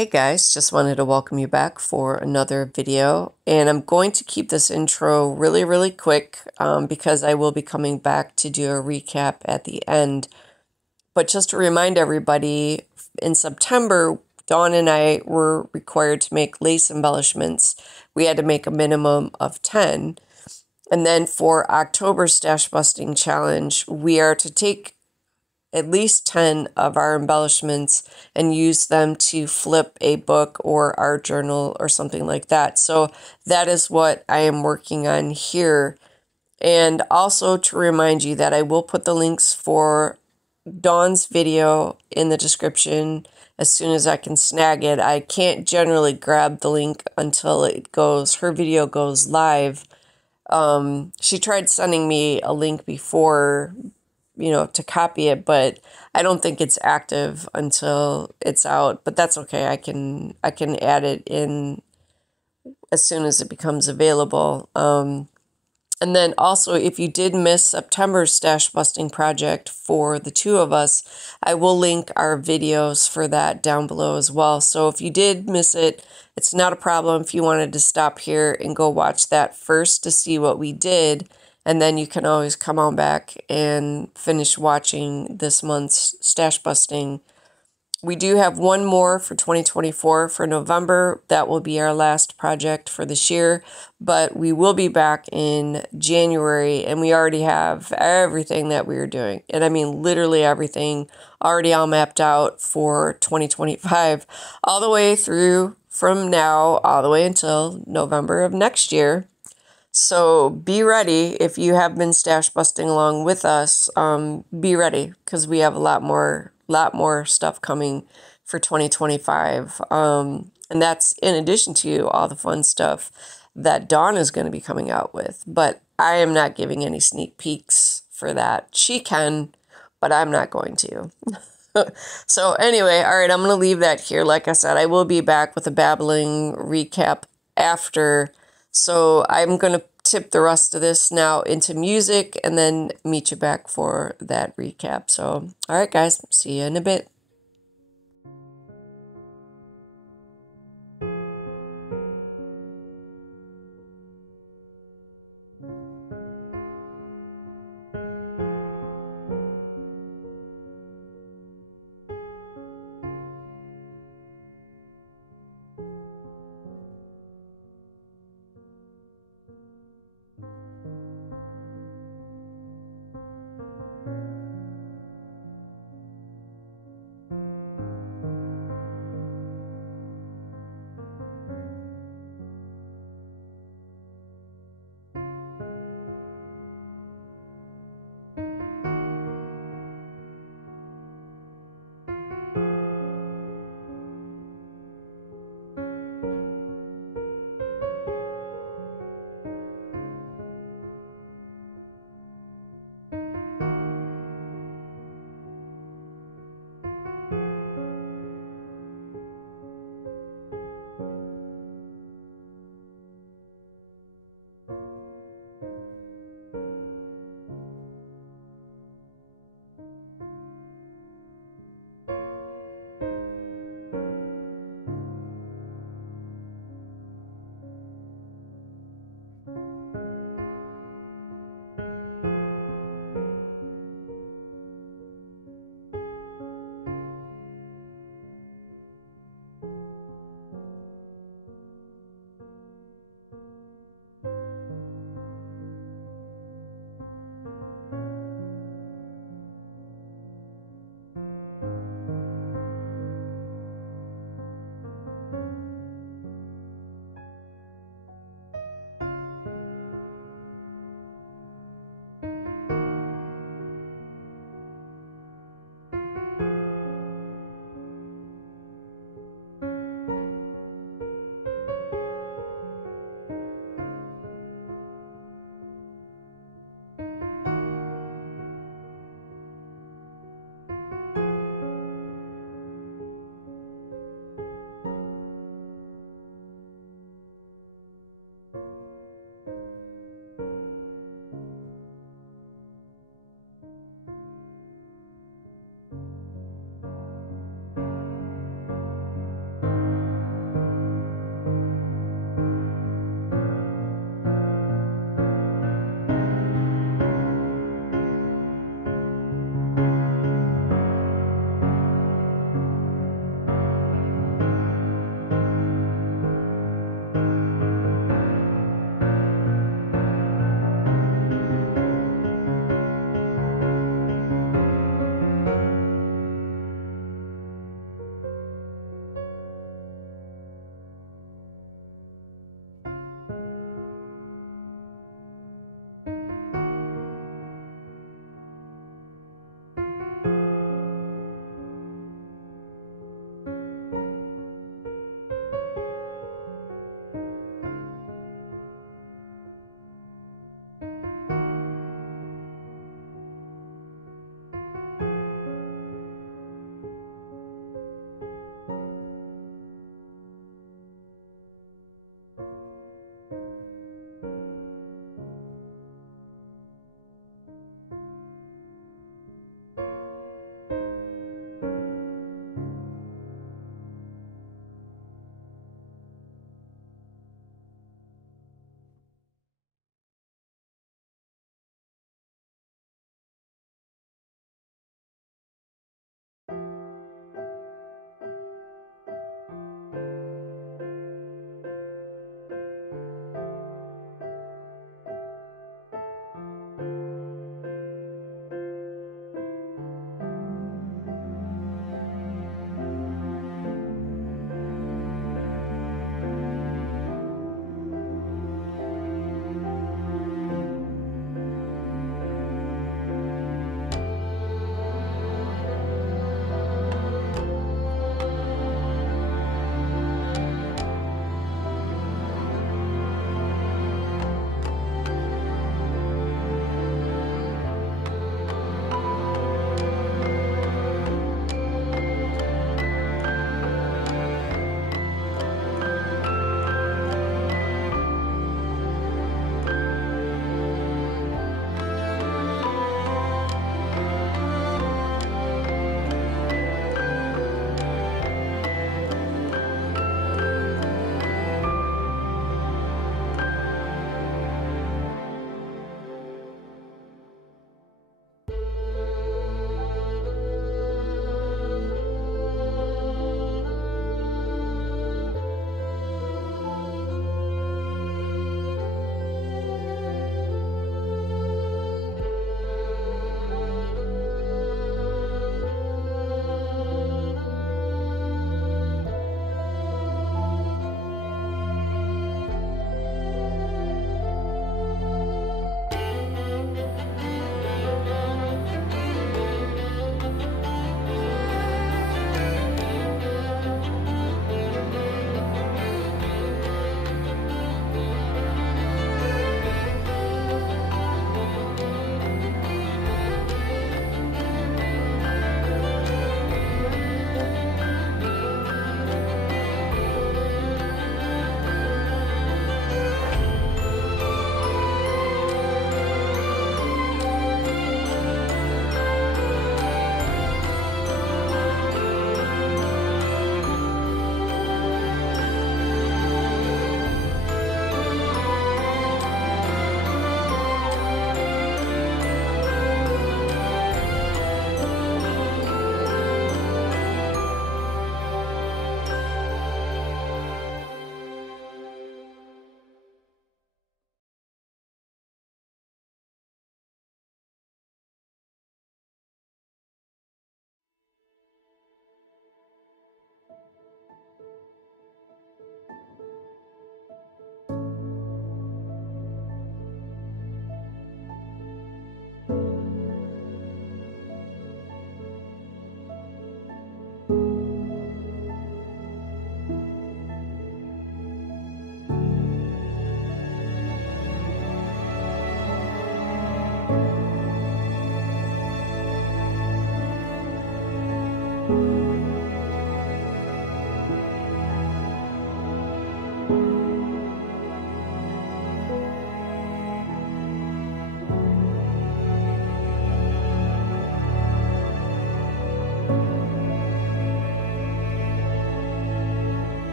Hey guys, just wanted to welcome you back for another video, and I'm going to keep this intro really quick because I will be coming back to do a recap at the end. But just to remind everybody, in September, Dawn and I were required to make lace embellishments. We had to make a minimum of 10. And then for October's Stash Busting Challenge, we are to take at least 10 of our embellishments and use them to flip a book or art journal or something like that. So that is what I am working on here. And also to remind you that I will put the links for Dawn's video in the description as soon as I can snag it. I can't generally grab the link until her video goes live. She tried sending me a link before, to copy it, but I don't think it's active until it's out, but that's okay. I can add it in as soon as it becomes available. And then also, if you did miss September's stash busting project for the two of us, I will link our videos for that down below as well. So if you did miss it, it's not a problem if you wanted to stop here and go watch that first to see what we did. And then you can always come on back and finish watching this month's stash busting. We do have one more for 2024 for November. That will be our last project for this year, but we will be back in January, and we already have everything that we are doing. And I mean literally everything already all mapped out for 2025, all the way through from now all the way until November of next year. So be ready if you have been stash busting along with us. Be ready because we have a lot more stuff coming for 2025. And that's in addition to all the fun stuff that Dawn is going to be coming out with. But I am not giving any sneak peeks for that. She can, but I'm not going to. So anyway, all right, I'm going to leave that here. Like I said, I will be back with a babbling recap after. So I'm going to tip the rest of this now into music and then meet you back for that recap. So, all right, guys, see you in a bit.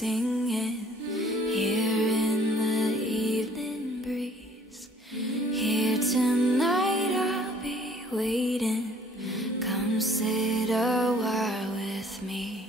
singing here in the evening breeze. Here tonight I'll be waiting. Come sit a while with me.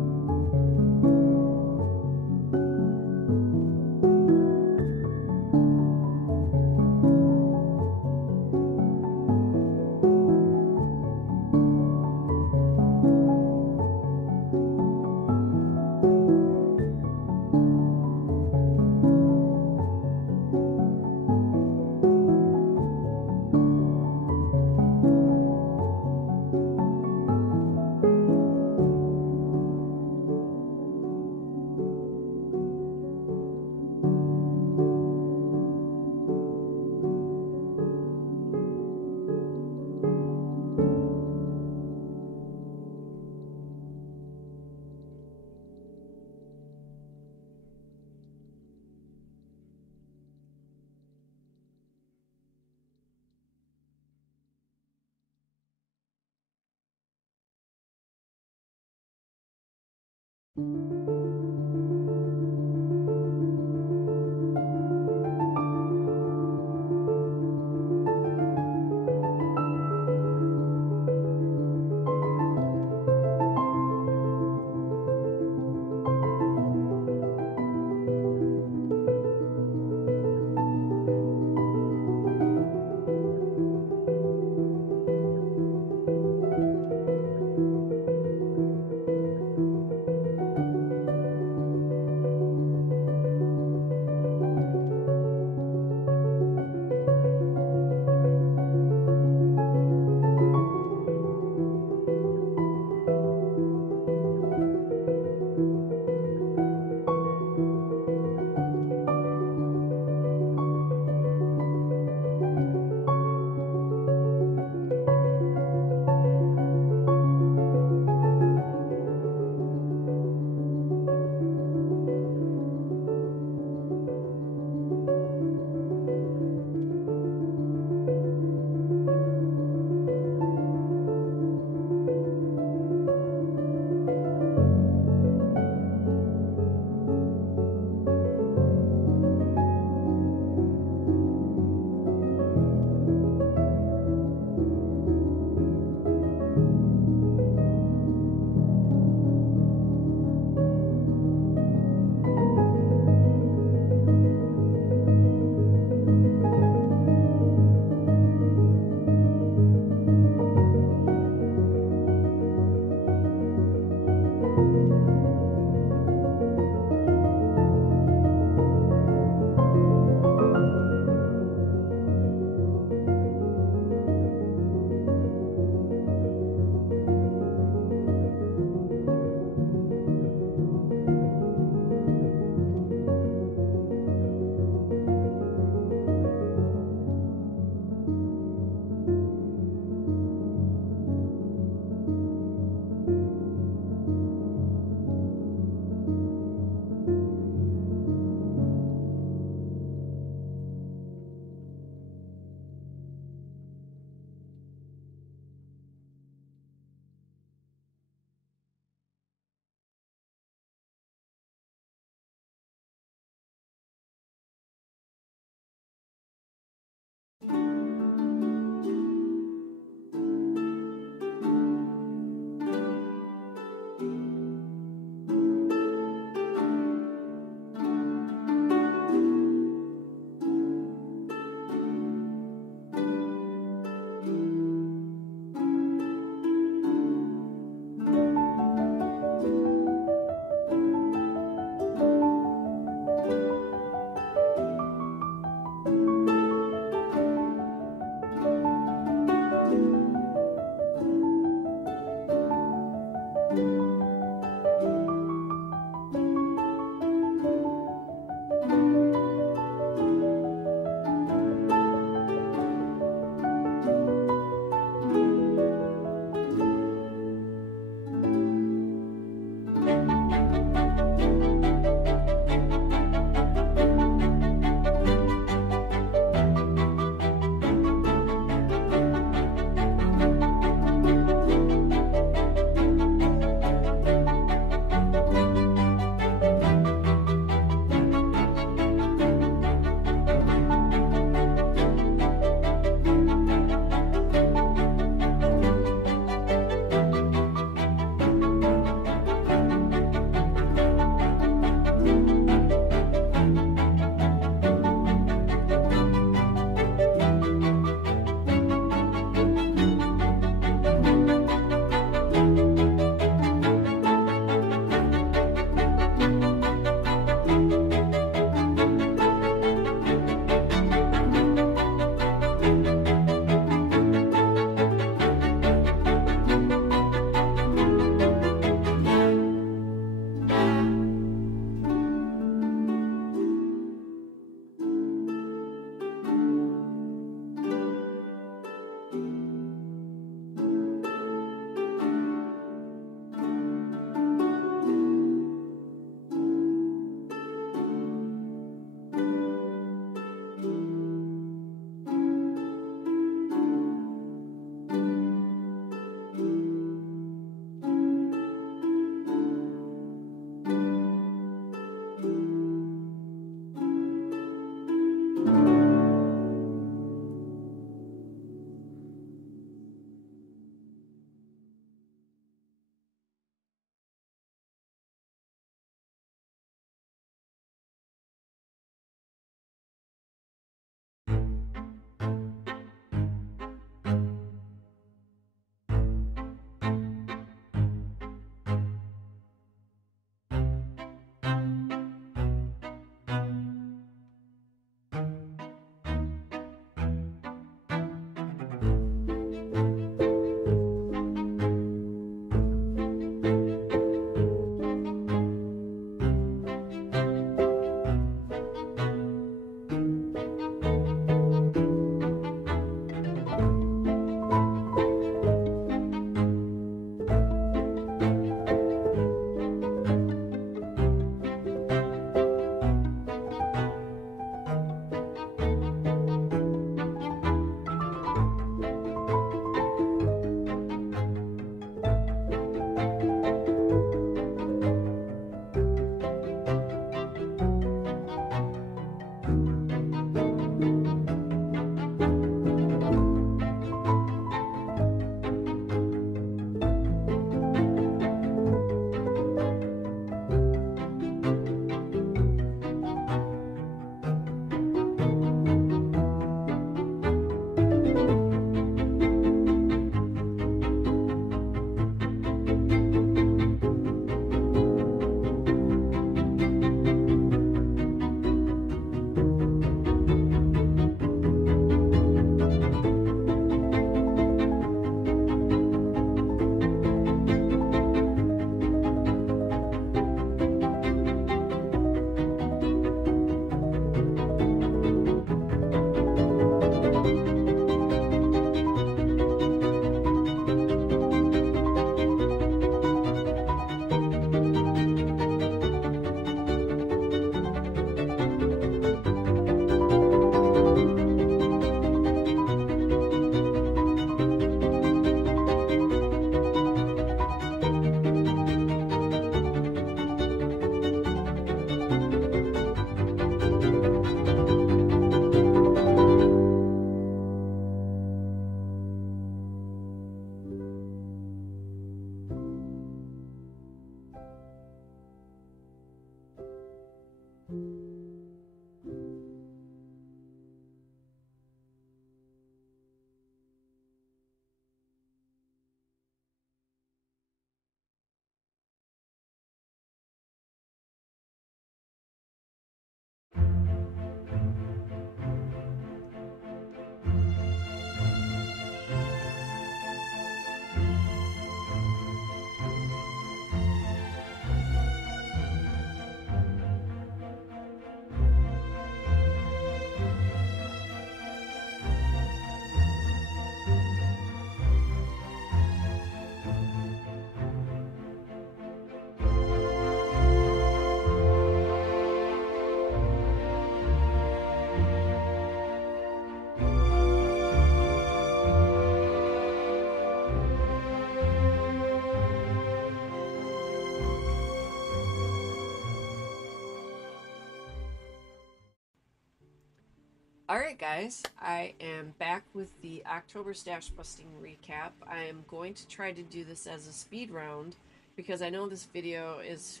Alright guys, I am back with the October stash busting recap. I am going to try to do this as a speed round because I know this video is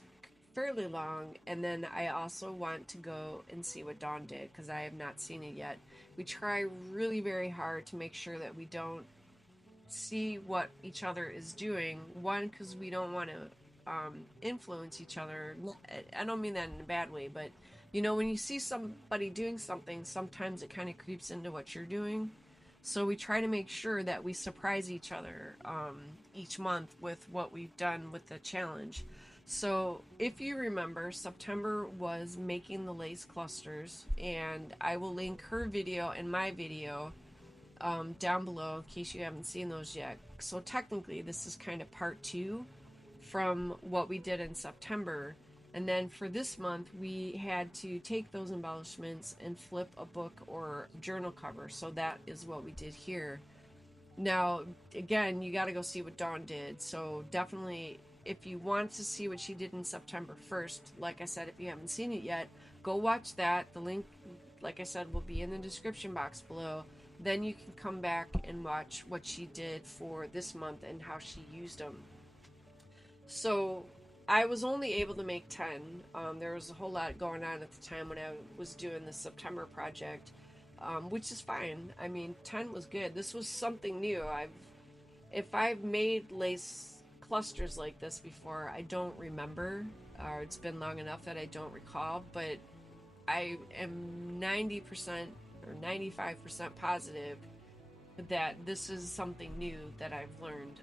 fairly long, and then I also want to go and see what Dawn did because I have not seen it yet. We try really very hard to make sure that we don't see what each other is doing. One, because we don't want to influence each other. I don't mean that in a bad way, but you know, when you see somebody doing something, sometimes it kind of creeps into what you're doing. So we try to make sure that we surprise each other each month with what we've done with the challenge. So if you remember, September was making the lace clusters, and I will link her video and my video down below in case you haven't seen those yet. So technically this is kind of part two from what we did in September. And then for this month, we had to take those embellishments and flip a book or journal cover. So that is what we did here. Now, again, you got to go see what Dawn did. So definitely, if you want to see what she did in September 1st, like I said, if you haven't seen it yet, go watch that. The link, like I said, will be in the description box below. Then you can come back and watch what she did for this month and how she used them. So I was only able to make 10. There was a whole lot going on at the time when I was doing the September project, which is fine. I mean, 10 was good. This was something new. If I've made lace clusters like this before, I don't remember, or it's been long enough that I don't recall, but I am 90% or 95% positive that this is something new that I've learned.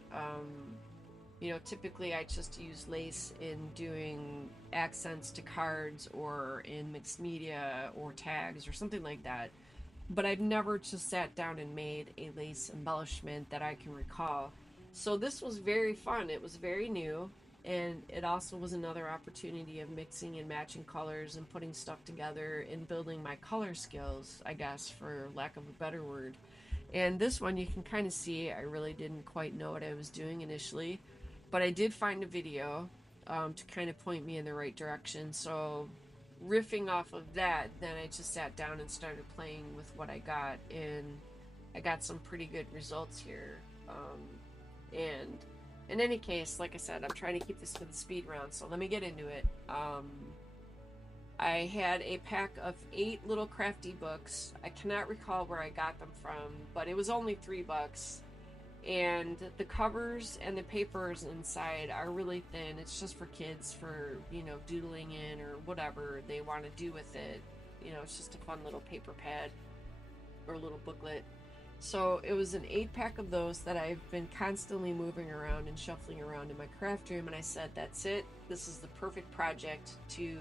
You know, typically I just use lace in doing accents to cards or in mixed media or tags or something like that. But I've never just sat down and made a lace embellishment that I can recall. So this was very fun. It was very new, and it also was another opportunity of mixing and matching colors and putting stuff together and building my color skills, I guess, for lack of a better word. And this one, you can kind of see I really didn't quite know what I was doing initially, but I did find a video to kind of point me in the right direction. So riffing off of that, then I just sat down and started playing with what I got, and I got some pretty good results here. And in any case, like I said, I'm trying to keep this for the speed round, so let me get into it. I had a pack of 8 little crafty books. I cannot recall where I got them from, but it was only $3. And the covers and the papers inside are really thin. It's just for kids, for, you know, doodling in or whatever they want to do with it. You know, it's just a fun little paper pad or a little booklet. So it was an 8-pack of those that I've been constantly moving around and shuffling around in my craft room, and I said, that's it. This is the perfect project to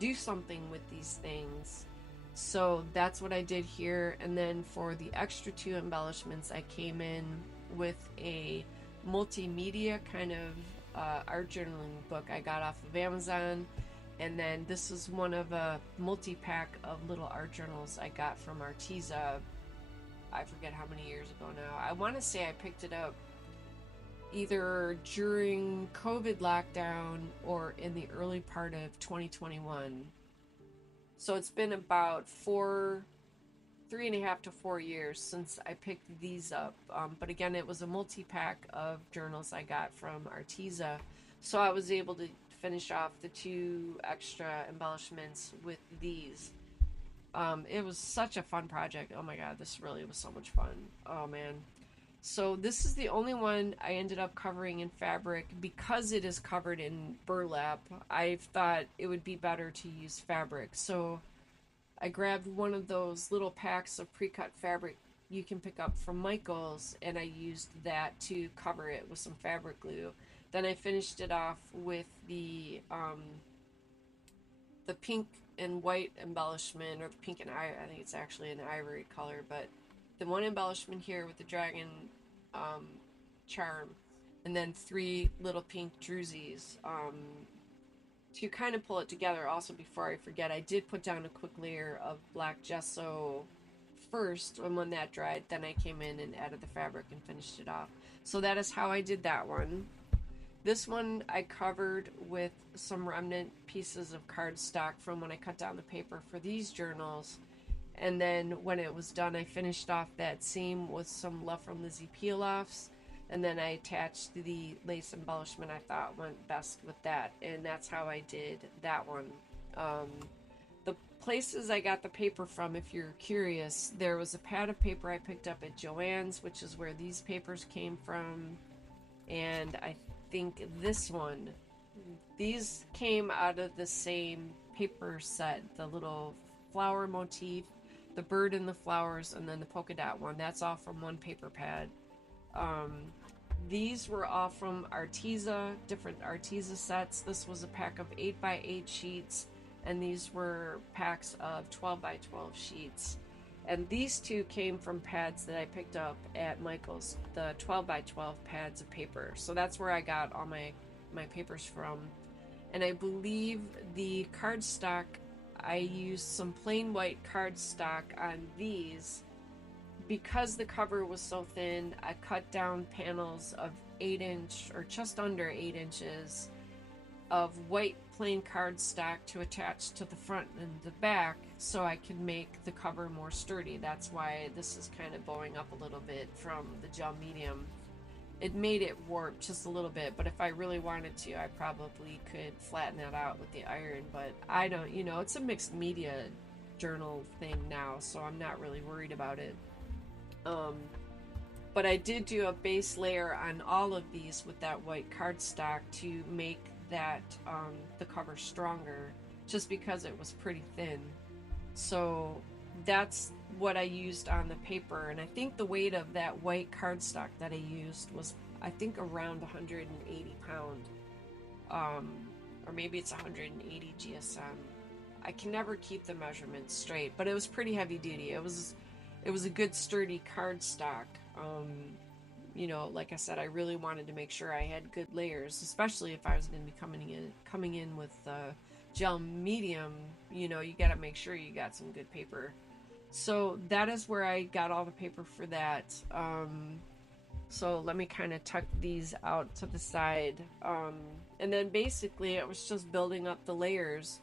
do something with these things. So that's what I did here. And then for the extra 2 embellishments, I came in with a multimedia kind of art journaling book I got off of Amazon. And then this is one of a multi-pack of little art journals I got from Arteza. I forget how many years ago now. I want to say I picked it up either during COVID lockdown or in the early part of 2021. So it's been about 3.5 to 4 years since I picked these up. But again, it was a multi-pack of journals I got from Arteza. So I was able to finish off the 2 extra embellishments with these. It was such a fun project. Oh my god, this really was so much fun. Oh man. So this is the only one I ended up covering in fabric because it is covered in burlap. I thought it would be better to use fabric. So I grabbed one of those little packs of pre-cut fabric you can pick up from Michael's, and I used that to cover it with some fabric glue. Then I finished it off with the pink and white embellishment, or the pink and I think it's actually an ivory color, but the one embellishment here with the dragon charm, and then 3 little pink drusies. To kind of pull it together, also before I forget, I did put down a quick layer of black gesso first, and when that dried, then I came in and added the fabric and finished it off. So that is how I did that one. This one I covered with some remnant pieces of cardstock from when I cut down the paper for these journals. And then when it was done, I finished off that seam with some Love from Lizzie peel-offs, and then I attached the lace embellishment I thought went best with that, and that's how I did that one. The places I got the paper from, if you're curious, there was a pad of paper I picked up at Joann's, which is where these papers came from, and I think this one. These came out of the same paper set, the little flower motif, the bird and the flowers, and then the polka dot one. That's all from one paper pad. These were all from Arteza, different Arteza sets. This was a pack of 8 by 8 sheets, and these were packs of 12 by 12 sheets. And these two came from pads that I picked up at Michael's, the 12 by 12 pads of paper. So that's where I got all my papers from. And I believe the cardstock, I used some plain white cardstock on these. Because the cover was so thin, I cut down panels of 8-inch or just under 8 inches of white plain cardstock to attach to the front and the back so I could make the cover more sturdy. That's why this is kind of bowing up a little bit from the gel medium. It made it warp just a little bit, but if I really wanted to, I probably could flatten that out with the iron, but I don't, it's a mixed media journal thing now, so I'm not really worried about it. But I did do a base layer on all of these with that white cardstock to make that the cover stronger, just because it was pretty thin. So that's what I used on the paper, and I think the weight of that white cardstock that I used was, I think, around 180 pound, or maybe it's 180 GSM. I can never keep the measurements straight, but it was pretty heavy duty. It was a good sturdy cardstock. Like I said, I really wanted to make sure I had good layers, especially if I was going to be coming in with gel medium. You got to make sure you got some good paper. So that is where I got all the paper for that. So let me kind of tuck these out to the side. And then basically it was just building up the layers,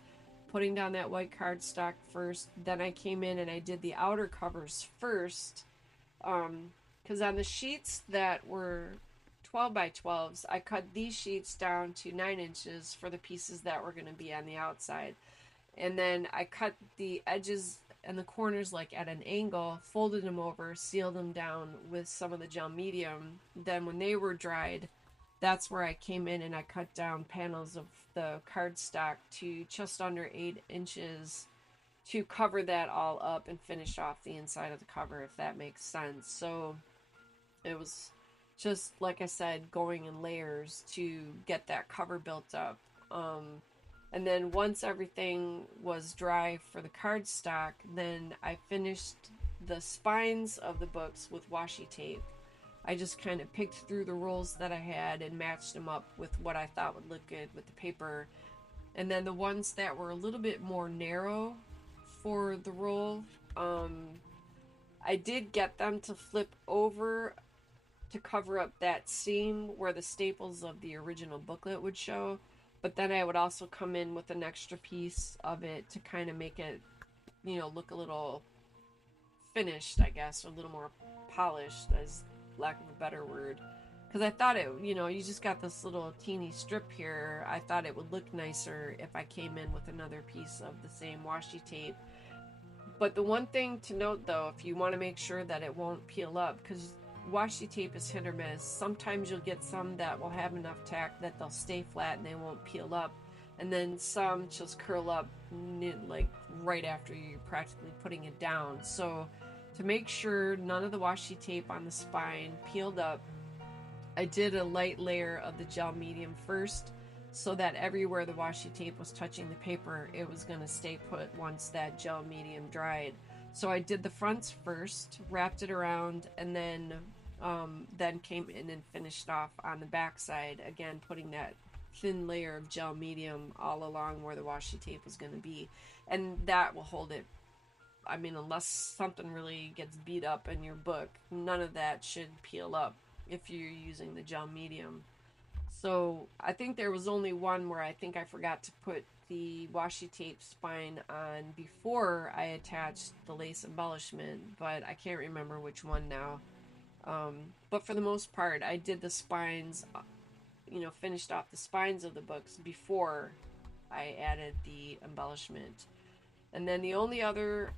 putting down that white cardstock first. Then I came in and I did the outer covers first. Because on the sheets that were 12 by 12s, I cut these sheets down to 9 inches for the pieces that were going to be on the outside. And then I cut the edges and the corners like at an angle, folded them over, sealed them down with some of the gel medium. Then when they were dried, that's where I came in and I cut down panels of the cardstock to just under 8 inches to cover that all up and finish off the inside of the cover, if that makes sense. So it was just, like I said, going in layers to get that cover built up. And then once everything was dry for the cardstock, then I finished the spines of the books with washi tape. I just kind of picked through the rolls that I had and matched them up with what I thought would look good with the paper. And then the ones that were a little bit more narrow for the roll, I did get them to flip over to cover up that seam where the staples of the original booklet would show. But then I would also come in with an extra piece of it to kind of make it, look a little finished, I guess, or a little more polished, as lack of a better word. Because I thought it, you just got this little teeny strip here. I thought it would look nicer if I came in with another piece of the same washi tape. But the one thing to note, though, if you want to make sure that it won't peel up, because washi tape is hit or miss. Sometimes you'll get some that will have enough tack that they'll stay flat and they won't peel up. And then some just curl up like right after you're practically putting it down. So to make sure none of the washi tape on the spine peeled up, I did a light layer of the gel medium first, so that everywhere the washi tape was touching the paper, it was going to stay put once that gel medium dried. So I did the fronts first, wrapped it around, and then came in and finished off on the back side, again putting that thin layer of gel medium all along where the washi tape was going to be. And that will hold it. I mean, unless something really gets beat up in your book, none of that should peel up if you're using the gel medium. So I think there was only one where I think I forgot to put the washi tape spine on before I attached the lace embellishment, but I can't remember which one now. But for the most part, I did the spines, finished off the spines of the books before I added the embellishment. And then the only other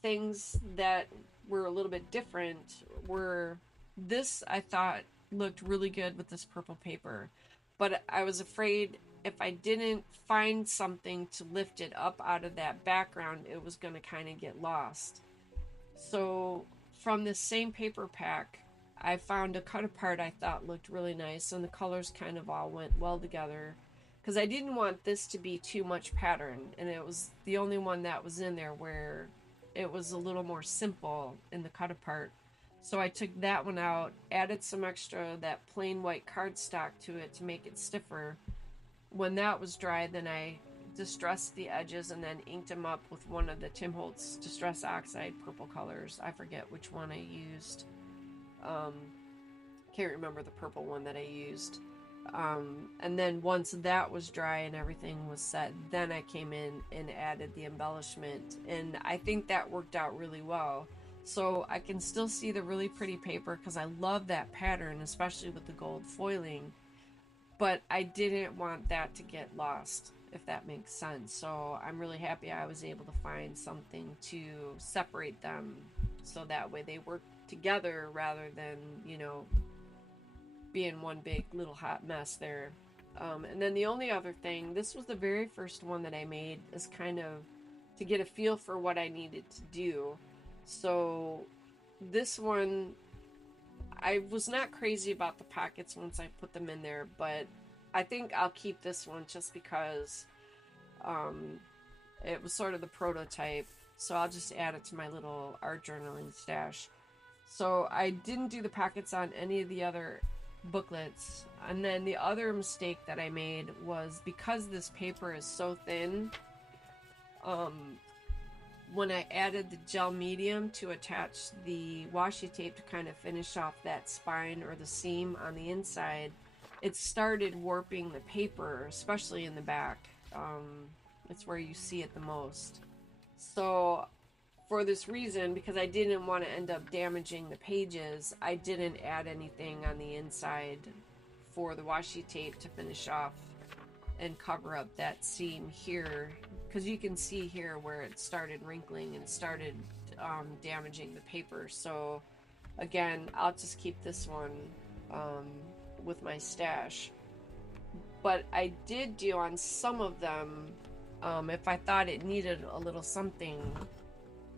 things that were a little bit different were this I thought looked really good with this purple paper, but I was afraid if I didn't find something to lift it up out of that background, it was going to kind of get lost. So from this same paper pack, I found a cut apart I thought looked really nice, and the colors kind of all went well together because I didn't want this to be too much pattern, and it was the only one that was in there where it was a little more simple in the cut apart. So I took that one out, added some extra that plain white cardstock to it to make it stiffer. When that was dry, then I distressed the edges and then inked them up with one of the Tim Holtz Distress Oxide purple colors. I forget which one I used. Can't remember the purple one that I used. And then once that was dry and everything was set, then I came in and added the embellishment. And I think that worked out really well. So I can still see the really pretty paper because I love that pattern, especially with the gold foiling. But I didn't want that to get lost, if that makes sense. So I'm really happy I was able to find something to separate them so that way they work together rather than, being one big little hot mess there. And then the only other thing, this was the very first one that I made, is kind of to get a feel for what I needed to do. So this one, I was not crazy about the pockets once I put them in there, but I think I'll keep this one just because it was sort of the prototype. So I'll just add it to my little art journaling stash. So I didn't do the pockets on any of the other booklets. And then the other mistake that I made was because this paper is so thin, when I added the gel medium to attach the washi tape to kind of finish off that spine or the seam on the inside, it started warping the paper, especially in the back. It's where you see it the most. So for this reason, because I didn't want to end up damaging the pages, I didn't add anything on the inside for the washi tape to finish off and cover up that seam here, because you can see here where it started wrinkling and started damaging the paper. So again, I'll just keep this one with my stash. But I did do on some of them, if I thought it needed a little something,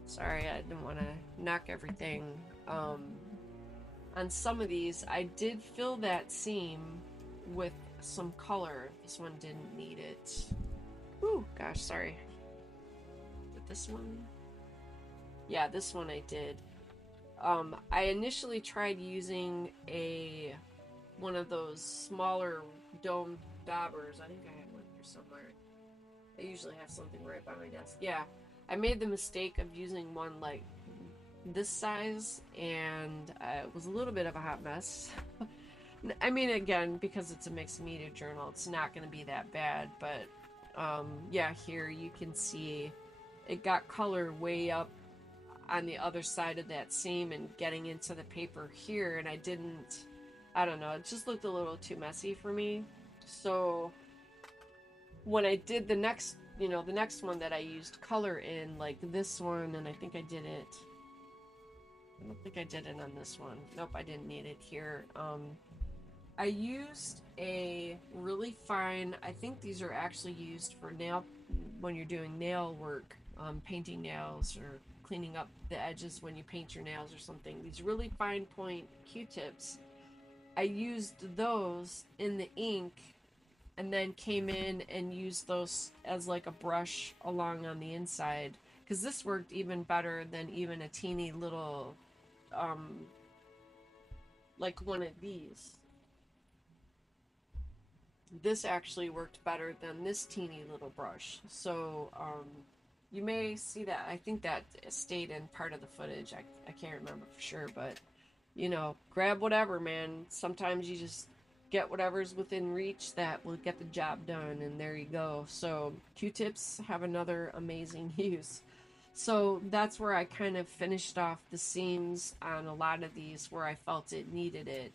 sorry, I didn't want to knock everything. On some of these, I did fill that seam with some color. This one didn't need it. Ooh, gosh, sorry. Did this one? Yeah, this one I did. I initially tried using one of those smaller dome daubers. I think I had one here somewhere. I usually have something right by my desk. Yeah, I made the mistake of using one like this size, and it was a little bit of a hot mess. I mean, again, because it's a mixed media journal, it's not going to be that bad, but yeah, here you can see it got color way up on the other side of that seam and getting into the paper here, and I don't know, it just looked a little too messy for me. So when I did the next one that I used color in, like this one, and I think I did it, I don't think I did it on this one. Nope, I didn't need it here. I used a really fine, I think these are actually used for when you're doing nail work, painting nails or cleaning up the edges when you paint your nails or something. These really fine point Q-tips. I used those in the ink and then came in and used those as like a brush along on the inside, because this worked even better than even a teeny little, like one of these. This actually worked better than this teeny little brush. So you may see that. I think that stayed in part of the footage. I can't remember for sure, but grab whatever, man. Sometimes you just get whatever's within reach that will get the job done, and there you go. So Q-tips have another amazing use. So that's where I kind of finished off the seams on a lot of these where I felt it needed it,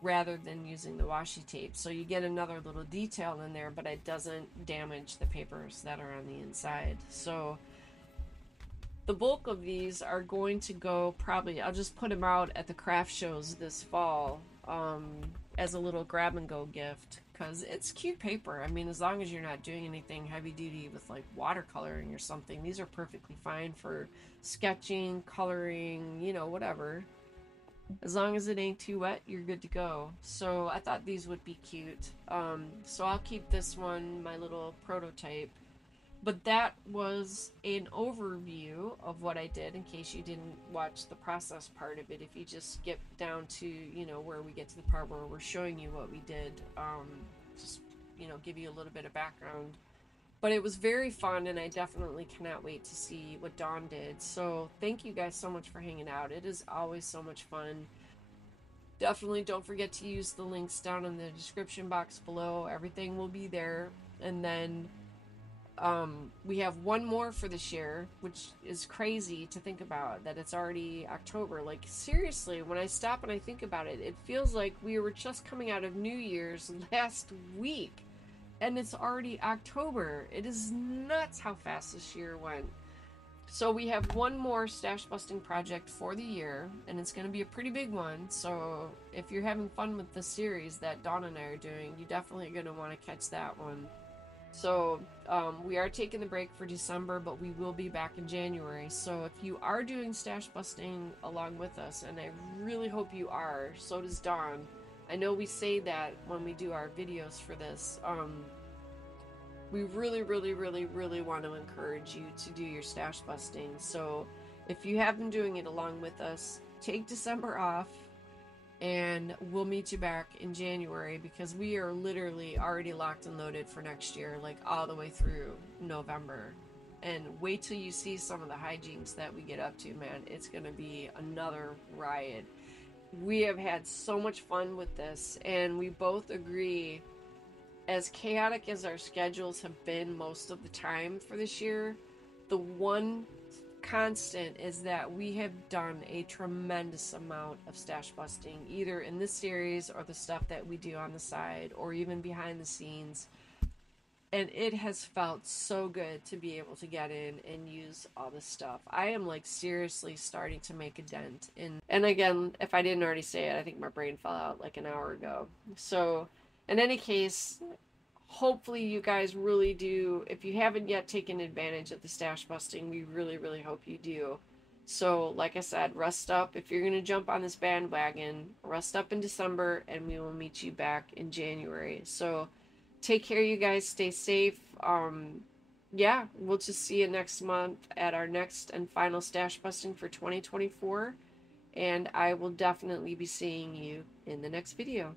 rather than using the washi tape. So you get another little detail in there, but it doesn't damage the papers that are on the inside. So the bulk of these are going to go, probably I'll just put them out at the craft shows this fall, as a little grab and go gift, because it's cute paper. I mean, as long as you're not doing anything heavy duty with like watercoloring or something, these are perfectly fine for sketching, coloring, you know, whatever. As long as it ain't too wet, you're good to go. So I thought these would be cute. So I'll keep this one, my little prototype. But that was an overview of what I did, in case you didn't watch the process part of it. If you just skip down to, you know, where we get to the part where we're showing you what we did, just, you know, give you a little bit of background. But it was very fun, and I definitely cannot wait to see what Dawn did. So thank you guys so much for hanging out. It is always so much fun. Definitely don't forget to use the links down in the description box below. Everything will be there. And then we have one more for this year, which is crazy to think about, that it's already October. Like, seriously, when I stop and I think about it, it feels like we were just coming out of New Year's last week, and it's already October. It is nuts how fast this year went. So we have one more stash busting project for the year, and it's going to be a pretty big one. So if you're having fun with the series that Dawn and I are doing, you definitely are going to want to catch that one. So we are taking the break for December, but we will be back in January. So if you are doing stash busting along with us, and I really hope you are, so does Dawn. I know we say that when we do our videos for this. We really, really, really, really want to encourage you to do your stash busting. So if you have been doing it along with us, take December off, and we'll meet you back in January, because we are literally already locked and loaded for next year, like all the way through November. And wait till you see some of the hijinks that we get up to, man. It's going to be another riot. We have had so much fun with this, and we both agree, as chaotic as our schedules have been most of the time for this year, the one constant is that we have done a tremendous amount of stash busting, either in this series or the stuff that we do on the side or even behind the scenes. And it has felt so good to be able to get in and use all this stuff. I am like seriously starting to make a dent in, and again, if I didn't already say it, I think my brain fell out like an hour ago. So in any case, hopefully you guys really do. If you haven't yet taken advantage of the stash busting, we really, really hope you do. So like I said, rest up. If you're going to jump on this bandwagon, rest up in December, and we will meet you back in January. So take care, you guys. Stay safe. Yeah, we'll just see you next month at our next and final stash busting for 2024. And I will definitely be seeing you in the next video.